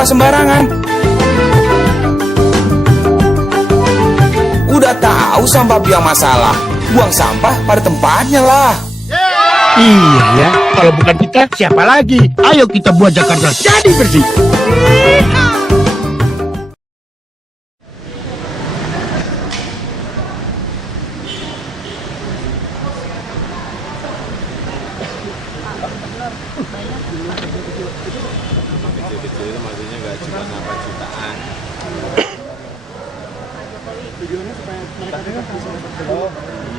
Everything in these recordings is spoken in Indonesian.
sampah sembarangan. Udah tahu sampah biang masalah, buang sampah pada tempatnya lah. Iya ya, kalau bukan kita siapa lagi? Ayo kita buat Jakarta jadi bersih. Kecil-kecil itu maksudnya nggak cuma sampah jutaan. Tujuannya supaya mereka bisa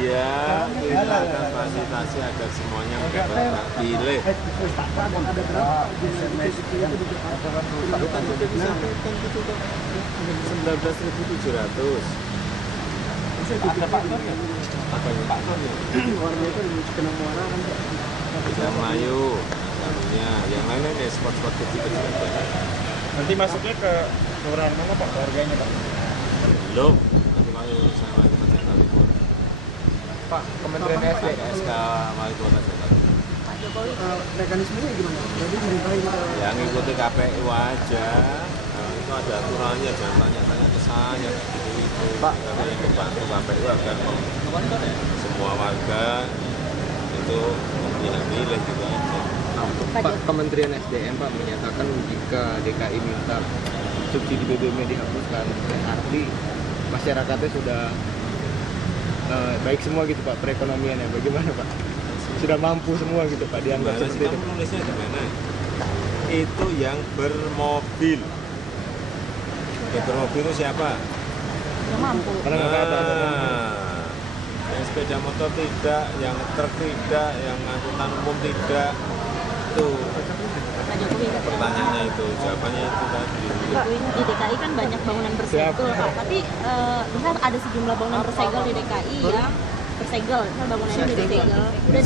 Iya, kita akan fasilitasi agar semuanya mendapat pilih. Bukan sudah disampaikan gitu kok. 19.700. ada faktornya. Apa ini? Warna itu kena muara kan. Bisa Melayu, satunya. Yang lainnya ya spot-spot kecil-kecil aja. Nanti masuknya ke kelurahan mana Pak? Harganya Pak? Belum. Nanti kalau saya lagi ke Jakarta Timur. Pak, Kementerian SDM. SK Wali Kota Jakarta. Pak Jokowi. Mekanismenya gimana? Jadi merintahin Ya ngikuti KPU aja. Nah, itu ada aturannya, jangan tanya-tanya ke saya gitu. Pak. Karena yang membantu KPU agar semua warga itu memilih gitu aja. Pak, Kementerian SDM Pak menyatakan jika DKI minta subsidi BBM dihapuskan, berarti masyarakatnya sudah baik semua gitu Pak, perekonomiannya bagaimana Pak? Sudah mampu semua gitu Pak dianggap Gimana sih seperti kamu itu? nulisnya di mana? Itu yang bermobil. Yang bermobil itu siapa? Yang mampu. Menengah ke atas. Yang sepeda motor tidak, yang truk tidak, yang angkutan umum tidak. Itu Pak Jokowi. pertanyaannya itu, jawabannya itu tadi. Pak, di DKI kan banyak bangunan bersegel Pak, tapi misal ada sejumlah bangunan bersegel di DKI yang bersegel, misal bangunannya udah disegel, udah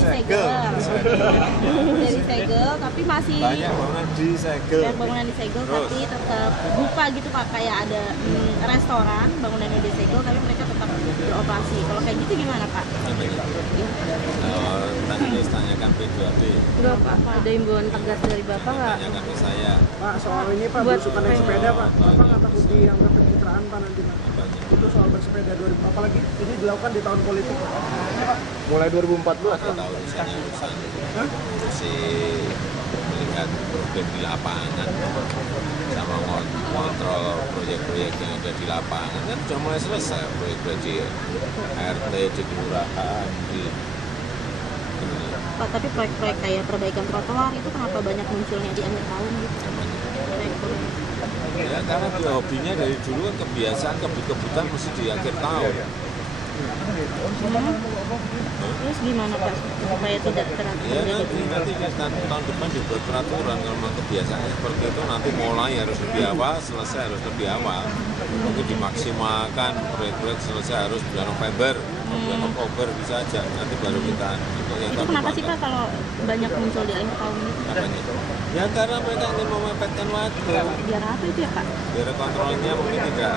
disegel, tapi masih Banyak bangunan disegel. banyak bangunan disegel Terus? tapi tetap buka gitu Pak, kayak ada restoran bangunannya disegel tapi mereka tetap beroperasi. Kalau kayak gitu gimana Pak? Tadi tanyakan P2B, Enggak Pak, ada imbauan tegas dari Bapak nggak? tanyakan ke saya. Pak, soal ini Pak, Buat berusukan naik sepeda Pak. Bapak nggak takut dianggap pencitraan Pak nanti Pak? Apanya? Itu soal bersepeda 2000, apalagi ini dilakukan di tahun politik Pak. Mulai 2014 Saya tahu urusan mesti melihat problem di lapangan sama kontrol proyek-proyek yang ada di lapangan kan sudah mulai selesai proyek-proyek di RT, di kelurahan, di Pak, tapi proyek-proyek kayak perbaikan trotoar itu kenapa banyak munculnya di akhir tahun gitu? Proyek-proyek. ya karena dia hobinya dari dulu kan kebiasaan kebut-kebutan mesti di akhir tahun. Terus gimana Pak supaya tidak Ya terjadi? nanti tahun depan dibuat peraturan kalau memang kebiasaannya seperti itu nanti mulai harus lebih awal, selesai harus lebih awal. Mungkin dimaksimalkan proyek-proyek selesai harus bulan November, bulan Oktober bisa aja nanti baru kita. Itu kenapa sih Pak kalau banyak muncul di akhir tahun gitu? Apanya? Ya karena mereka ingin memepetkan waktu. Biar apa itu ya Pak? Biar kontrolnya mungkin tidak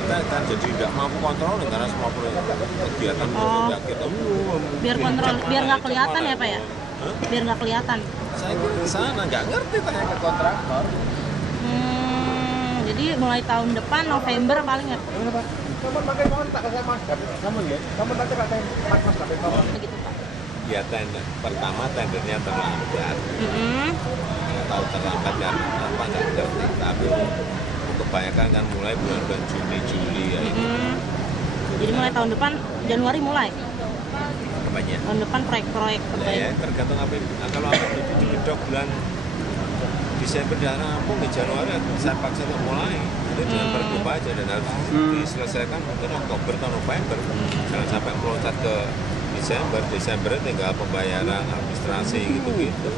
kita kan jadi tidak mampu kontrol karena semua kegiatan di akhir tahun. Biar kontrol, biar nggak kelihatan ya Pak ya? Biar nggak kelihatan. Saya kira ke sana nggak ngerti tanya ke kontraktor. Jadi mulai tahun depan November paling ya Kamu pakai mohon tak kasih masker. Kamu ya? Kamu tak pakai masker. begitu Pak. Ya tender pertama tendernya terlambat. Nggak tahu terlambat karena apa nggak ngerti. Tapi kebanyakan kan mulai bulan-bulan Juni Juli ya itu. Jadi mulai tahun depan Januari mulai. Apanya? Tahun depan proyek-proyek Ya, ya perbaikan. tergantung apa. Nah, kalau apa itu digedok bulan Desember dan rampung di Januari saya paksa untuk mulai. Itu dengan bergub aja dan harus diselesaikan mungkin Oktober atau November. Jangan sampai meloncat ke Desember tinggal pembayaran administrasi gitu-gitu.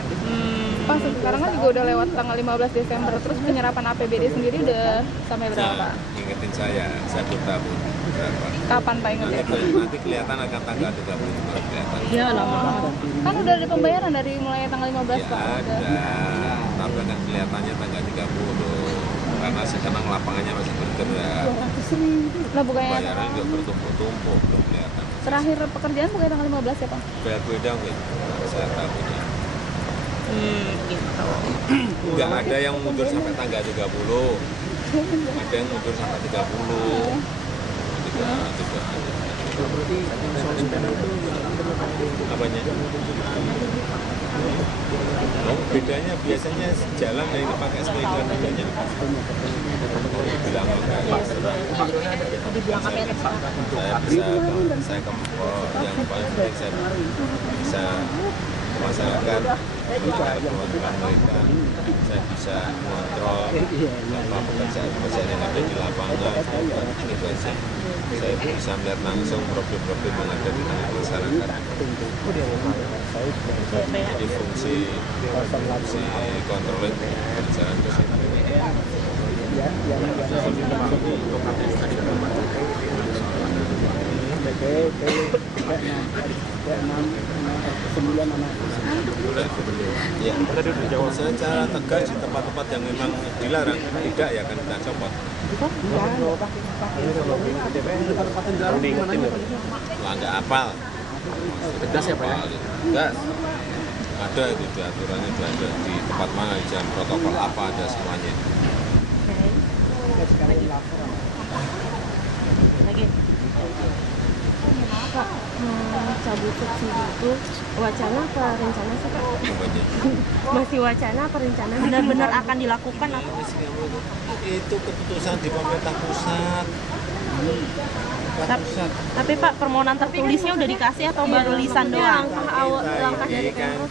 Pak, sekarang kan juga udah lewat tanggal 15 Desember, terus penyerapan APBD sendiri udah sampai berapa? Nah, ingetin saya belum tahu berapa. Kapan Pak inget ya? Nanti kelihatan akan tanggal 30 baru kelihatan. Iya lama. Kan udah ada pembayaran dari mulai tanggal 15 Ya Pak. ada, tapi kan kelihatannya tanggal 30 karena sekarang lapangannya masih bergerak. Nah, bukannya Bayaran juga bertumpuk-tumpuk belum kelihatan. terakhir pekerjaan bukannya tanggal 15 ya Pak? Beda-beda, saya tahu ini. Gitu. Nggak ada yang mundur sampai tanggal 30, ada yang mundur sampai 30. Tidak. Apanya? Oh, bedanya biasanya jalan yang ini pakai sepeda, bedanya apa? Bilang saya ke yang paling penting saya bisa ke masyarakat, mendengar keluhan mereka, saya bisa mengontrol apa pekerjaan yang ada di lapangan, gitu aja. Saya bisa melihat langsung problem-problem yang ada di tengah masyarakat. Jadi fungsi kontrol berjalan ke situ. Ya, secara tegas di tempat-tempat yang memang dilarang, tidak ya akan kita copot. Lah nggak apal. Tegas ya Pak ya? Tegas. Ada itu di aturannya, ada di tempat mana, di jam protokol apa, ada semuanya. Lagi. Pak, cabut subsidi itu wacana apa rencana sih Pak? Masih wacana apa rencana? Benar-benar akan dilakukan atau? Itu keputusan di pemerintah pusat. Tapi Pak, permohonan tertulisnya udah dikasih atau baru lisan doang?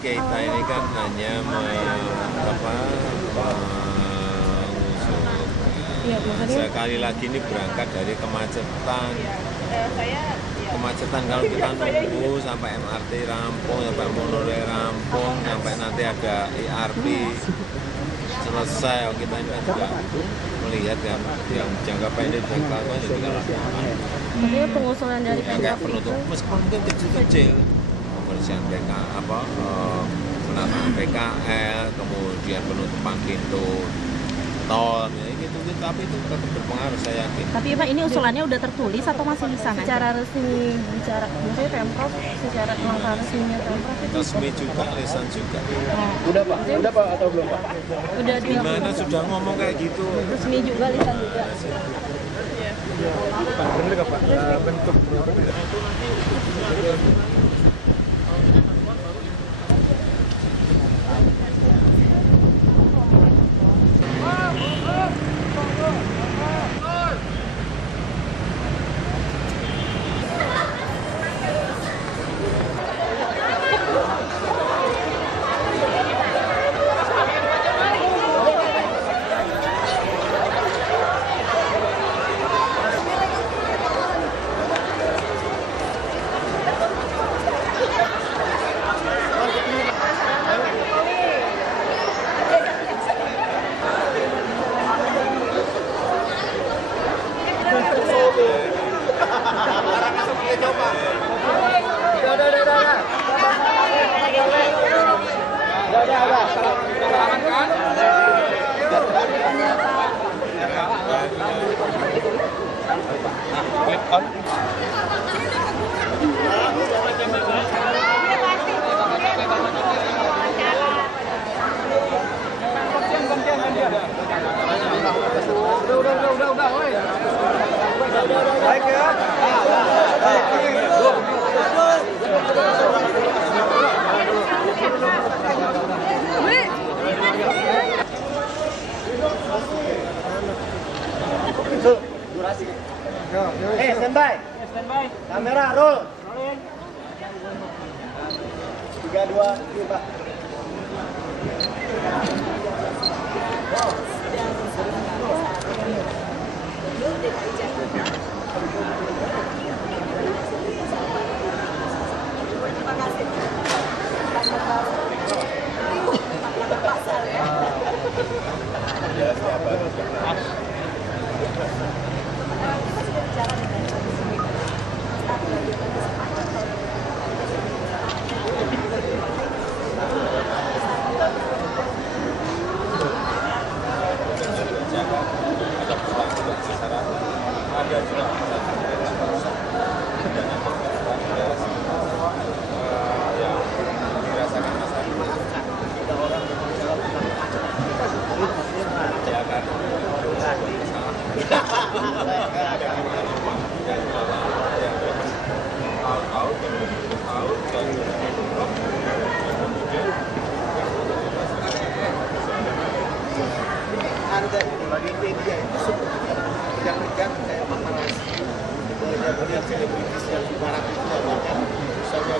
Kita ini kan hanya sekali lagi ini berangkat dari kemacetan. Kemacetan kalau kita nunggu sampai MRT rampung, sampai monorail rampung, sampai nanti ada ERP selesai, kita ini kan juga melihat kan yang jangka pendek, jangka panjang juga lakukan. Tapi pengusulan dari Kayak penutup, meskipun mungkin kecil-kecil, pembersihan penataan PKL, kemudian penutupan pintu tol, ya gitu, tapi itu tetap berpengaruh saya yakin. Tapi Pak, ini usulannya udah tertulis atau masih lisan? Secara resmi bicara, maksudnya Pemprov secara langkah resminya Pemprov itu Resmi juga, lisan juga. Udah Pak atau belum Pak? udah Gimana sudah ngomong kayak gitu? resmi juga, lisan juga. Bener nggak Pak? Bentuk standby. Kamera roll. 3, 2, 1 Pak. Inggris yang di barat itu bahkan misalnya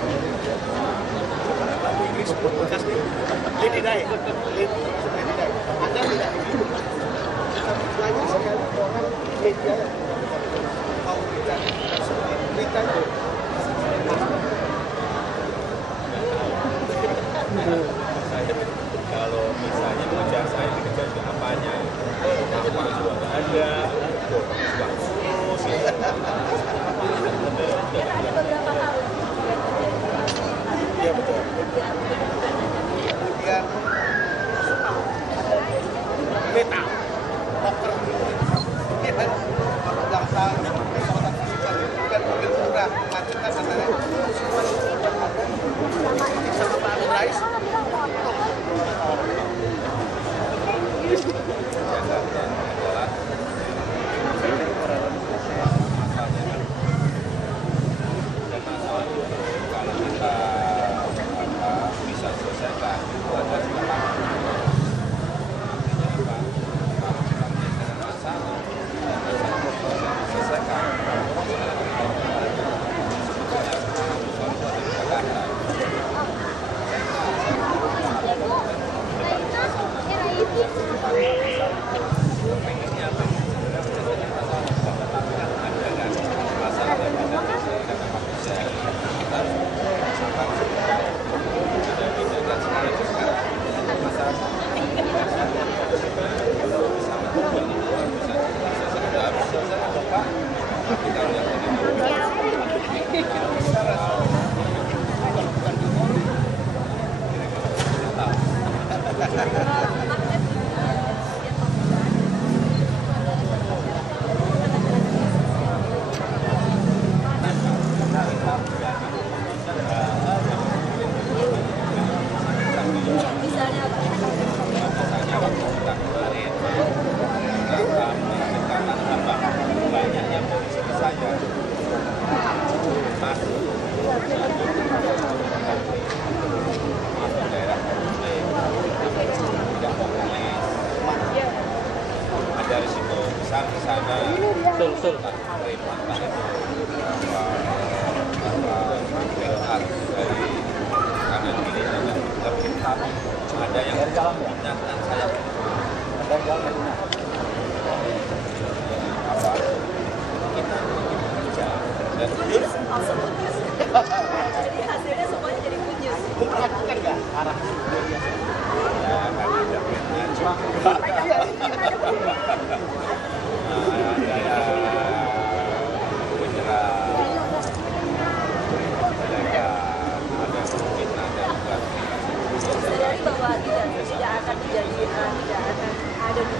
Inggris bekas nih Lady Di Anda tidak begitu. Banyak sekali orang media yang mau berita seperti berita itu. Kalau misalnya kejar saya dikejar ke apanya, apa juga nggak ada, juga kurus, Iya betul. Kemudian metal, poker, ya, bangsa pesawat fisika itu kan mobil murah, macetkan antara sama Pak Amin Rais. kalau kita bisa selesaikan itu ada sepakatan. Artinya apa? Kalau kita menyelesaikan masalah dan masalah itu bisa diselesaikan. Sebetulnya selalu ada di Jakarta. Pengennya apa? Menyelesaikan masalah tapi kan ada kan masalah yang bisa diselesaikan sama bisa. Kita apa? Ada beda sekarang masalah sama tujuan itu bisa selesaikan. Harus selesai Pak. Tapi kalau yang tadi misalnya waktu kita kemarin dalam pendekatan apa banyaknya polisi ke saya masuk masuk daerah konflik tidak populis ada risiko besar di sana sul entah itu belok dari kanan kiri sana tapi ada yang menyatakan saya apa kita kerja dan Jadi hasilnya semuanya jadi kunyus. Memperhatikan nggak arah media? ya karena ada fitnya juga ada penyerang ada fitnah dan juga Jadi bahwa tidak akan terjadi tidak akan ada di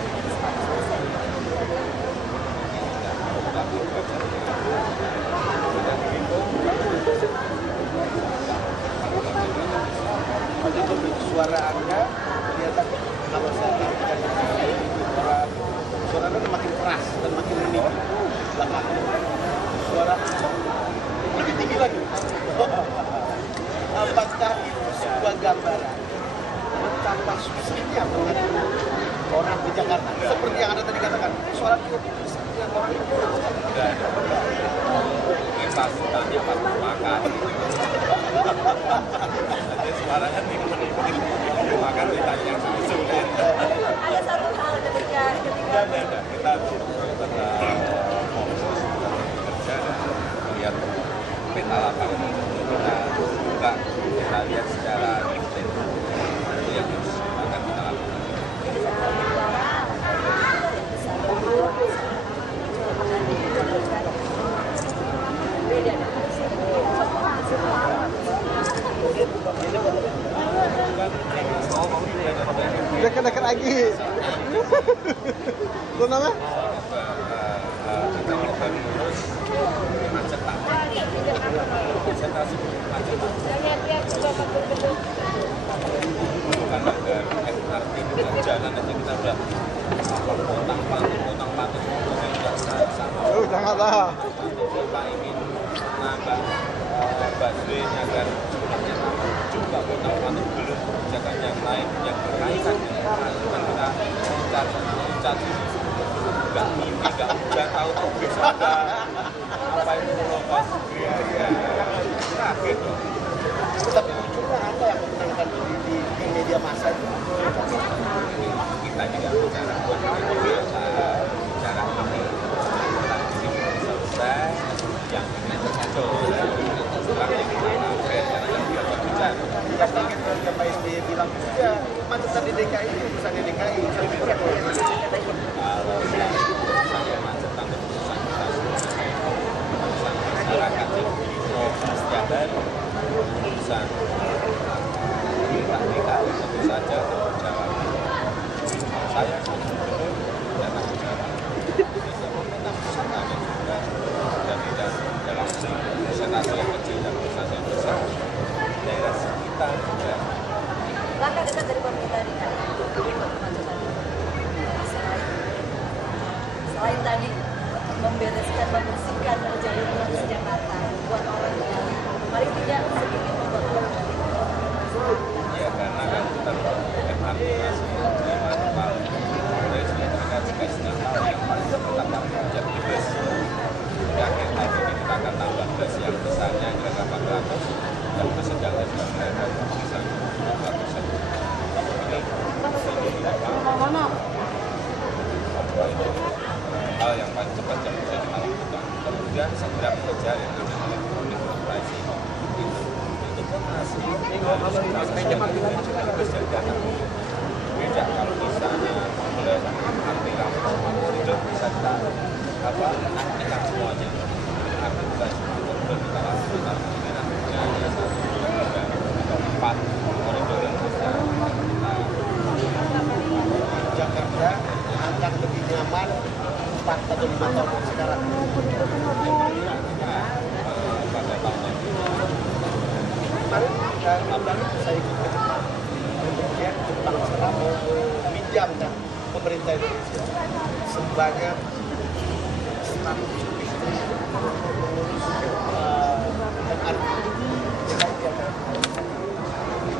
Untuk suara Anda kelihatan kalau saya perhatikan suara Anda makin keras dan makin meninggi. Belakang suara lebih tinggi lagi. Apakah itu sebuah gambaran betapa susahnya menghadapi orang di Jakarta? Seperti yang Anda tadi katakan, suara itu yang orang itu kita sukanya pas makan jadi sekarang kan makan ditanya yang sulit ada satu hal ketika kita tetap fokus kerja dan melihat peta lapangan kita buka kita lihat secara detail itu yang harus akan kita lakukan. dekat-dekat lagi. Itu nama? Kita coba mengurus kemacetan. Konsentrasi kemacetan. Bukan agar MRT dengan jalan aja kita udah potang-pantung sama. Jangan lah. Pak ingin nambah busway-nya kan sebenarnya juga potang-pantung belum kebijakan yang lain yang berkaitan dengan kita loncat nggak mimpi nggak tahu kok bisa ada apa itu ongkos. Nah, gitu. Tapi lucunya apa yang menenangkan di media massa itu? Kita juga bicara buat bicara ini selesai yang ini terjatuh sekarang yang mana kita bicara Yang tadi Pak SBY bilang juga kemacetan di DKI itu urusan di DKI. kalau sampai macetan keputusan kita urusan masyarakat setiap hari urusan kita tentu saja tanggung jawab saya gubernur dan tanggung jawab pemerintah pusat ada juga dan tidak dalam presentasi yang kecil dan presentasi yang besar daerah sekitar juga. Langkah dekat dari pemerintah DKI selain tadi membereskan, membersihkan jalur Transjakarta buat orang yang paling tidak sedikit membuat orang Ya karena kan kita MRT masih 5 tahun dari segi tenaga istimewa yang paling pertama menjadi bus. Di akhir tahun ini kita akan tambah bus yang besarnya kira-kira 400 dan bus sedangnya juga mereka bisa 200. Ini hal yang paling cepat yang bisa kita lakukan. Kemudian segera mengejar yang namanya elektronik pricing. Itu pun masih harus jadi anak beda kalau misalnya mulai arti kamu hidup bisa kita aktifkan semuanya aktifkan itu belum kita lakukan hanya 1, 2, 3 atau 4 koridor yang bisa Jakarta akan lebih nyaman 4 atau 5 tahun sekarang. pada tahun yang Kemarin lalu saya ikut ke Jepang. Kemudian Jepang sekarang mau meminjamkan pemerintah Indonesia sebanyak 100 lebih mengurus MRT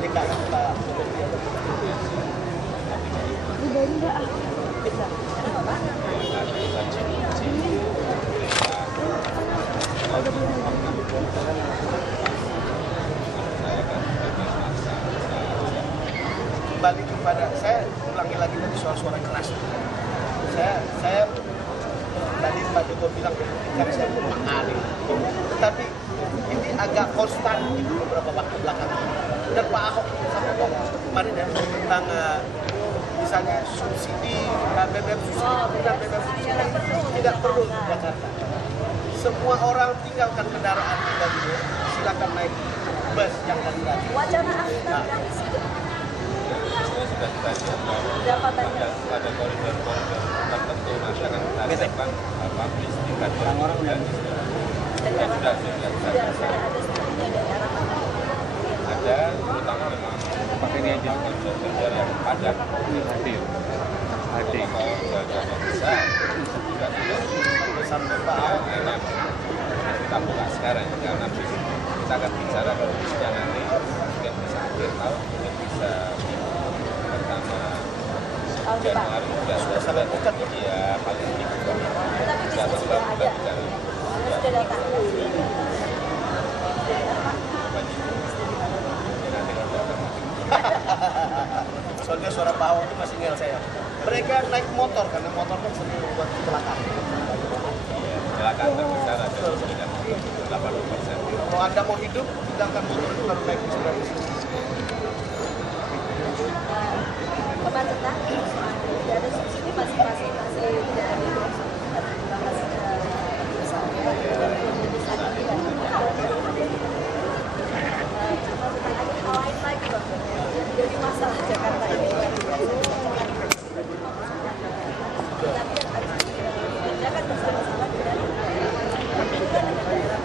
DKI kita kembali kepada saya ulangi lagi tadi soal suara keras. Saya tadi Pak Joko bilang kan saya memahami, tetapi ini agak konstan gitu beberapa waktu belakangan. Dan Pak Ahok sampai ngomong kemarin ya tentang misalnya subsidi BBM subsidi dan BBM subsidi tidak perlu di Jakarta. Semua orang tinggalkan kendaraan pribadinya, silakan naik bus yang tadi. wacana angkutan gratis itu sudah kita lihat bahwa pada koridor-koridor tertentu nanti akan kita siapkan listrikan orang-orang dan sudah ada terutama memang pakai ini aja kerja yang padat hadir kalau jalan besar juga tidak sampai enak kita buka sekarang karena kita akan bicara kalau bisnya nanti mungkin bisa akhir tahun mungkin bisa pertama Januari sudah sampai puncak ya paling tinggi bisa terlalu bicara sudah datang. Soalnya suara Pak Ahok itu masih ngel saya. Mereka naik motor karena motor kan sering membuat kecelakaan. Kecelakaan terbesar ada sekitar 80%. Kalau Anda mau hidup, tinggalkan motor itu lalu naik bis gratis. Kemacetan tidak ada subsidi masih tidak ada jadi masalah Jakarta ini tapi yang harus dikerjakan bersama-sama dengan pemerintah dengan daerah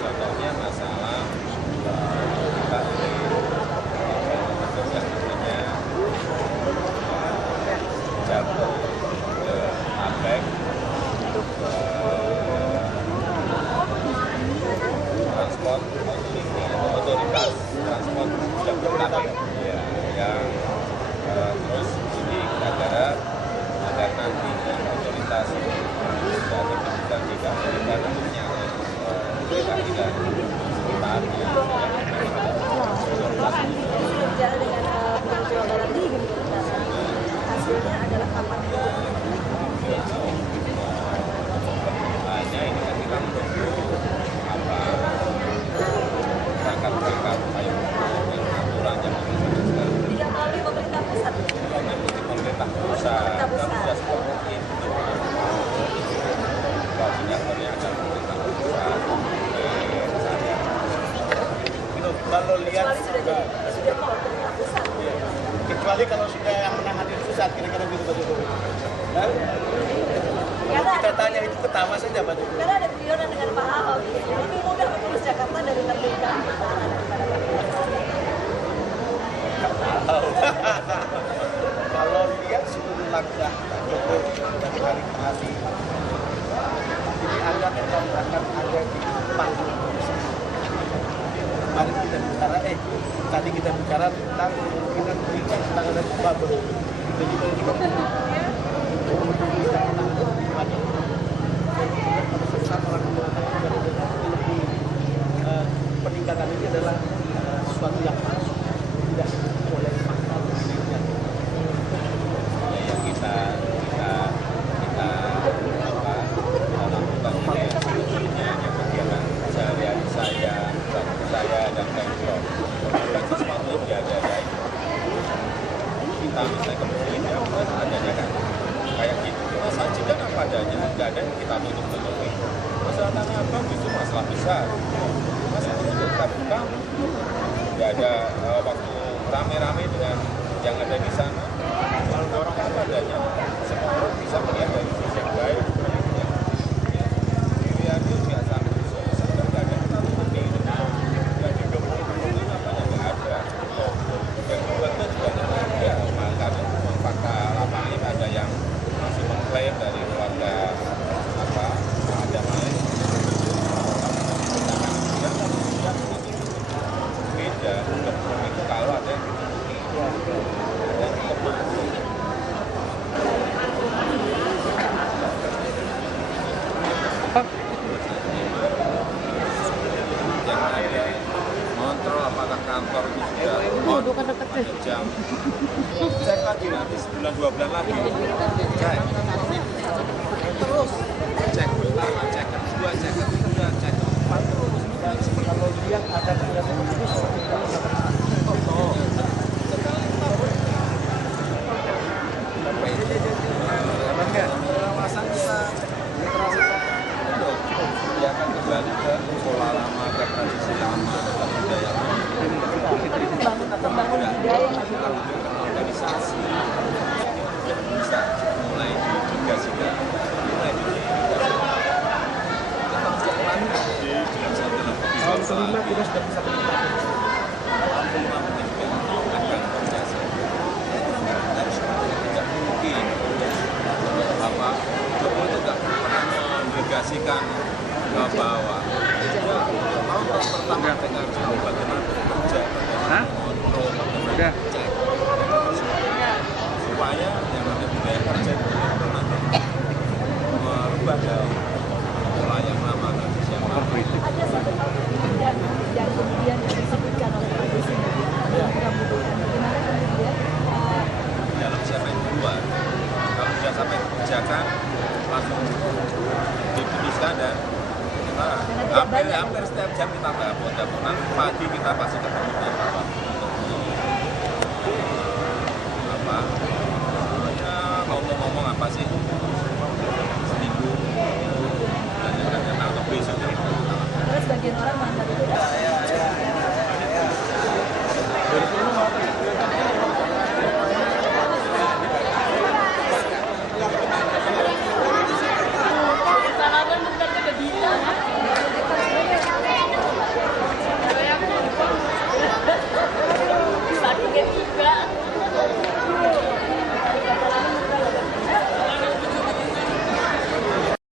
contohnya masalah kita jatuh ke APEC transport otoritas transport Jabodetabek ya, yang terus ini kita garap agar nanti otoritas dan juga dan tentunya DKI dan pemerintahannya Berbicara dengan Gubernur Jawa Barat ini gimana? Hasilnya adalah kapan? hanya ini kan kita menunggu apa berangkat ayo dengan aturan yang ada sekarang. Tidak melalui pemerintah pusat. Mengikuti pemerintah pusat dan sudah seperti itu. Koordinatornya adalah pemerintah pusat. Saya. Itu kalau lihat Kecuali sudah di pemerintah pusat. kecuali kalau sudah yang menangani pusat kira-kira gitu Pak Jokowi. Dan kalau Karena kita tanya itu ketawa saja Pak Jokowi. Karena ada guyonan dengan Pak Ahok, gitu. Lebih mudah mengurus Jakarta dari pemerintahan daripada Kalau lihat seluruh langkah Pak Jokowi dari hari ke hari ini akan ada di panggung bersama. Kemarin kita bicara, tadi kita bicara tentang kemungkinan berita tentang ada bubble. Itu juga saat orang mengatakan lebih peningkatan ini adalah sesuatu yang palsu, tidak boleh pasal yang kita lakukan ini sebetulnya yang kegiatan sehari-hari saya dan Pemprov bukan sesuatu yang diada-adain. Kita misalnya kemudian ya adanya kan kayak gitu. Masa juga apa adanya, nggak ada yang kita tutup-tutupi. Masalah Tanah Abang itu masalah besar. Masih kita buka, nggak ada waktu rame-rame dengan yang ada di sana. Kalau orang apa adanya, semua orang bisa melihat dari sisi yang baik. Diri biasa, nggak ada kita tutupi. Dan juga itu apanya nggak ada. Yang keluarga juga nggak ada. Makanya memang fakta lapangan ada yang masih mengklaim dari keluarga apa ada lain. Beda, itu kalau ada yang ditutupi, ada yang tetap masuk. Yang ada kontrol apakah kantor itu sudah jam cek lagi nanti sebulan 2 bulan lagi cek terus cek pertama cek kedua cek ketiga cek keempat terus kalau lihat ada kegiatan pengawasan kita dia akan kembali ke pola lama, ke tradisi lama, ke budaya lama. Membangun budaya yang Organisasi yang bisa mulai diedukasikan, mulai tahun kelima kita sudah bisa harus tidak mungkin apa Jokowi itu nggak pernah mendelegasikan ke bawah. Tahun pertama dengan tahu bagaimana bekerja, bagaimana kontrol, bagaimana cek, supaya yang ada budaya kerja itu nanti merubah dari pola yang lama tradisi yang lama. ada satu hal yang kemudian disebutkan oleh Pak Jokowi yang membutuhkan bagaimana kemudian Dalam siapa yang duluan, kalau sudah sampai kebijakan langsung diputuskan dan kita hampir setiap jam kita telepon. Nanti pagi kita pasti ketemu dengan Bapak apa ya ngomong apa sih seminggu dan atau besok karena sebagian orang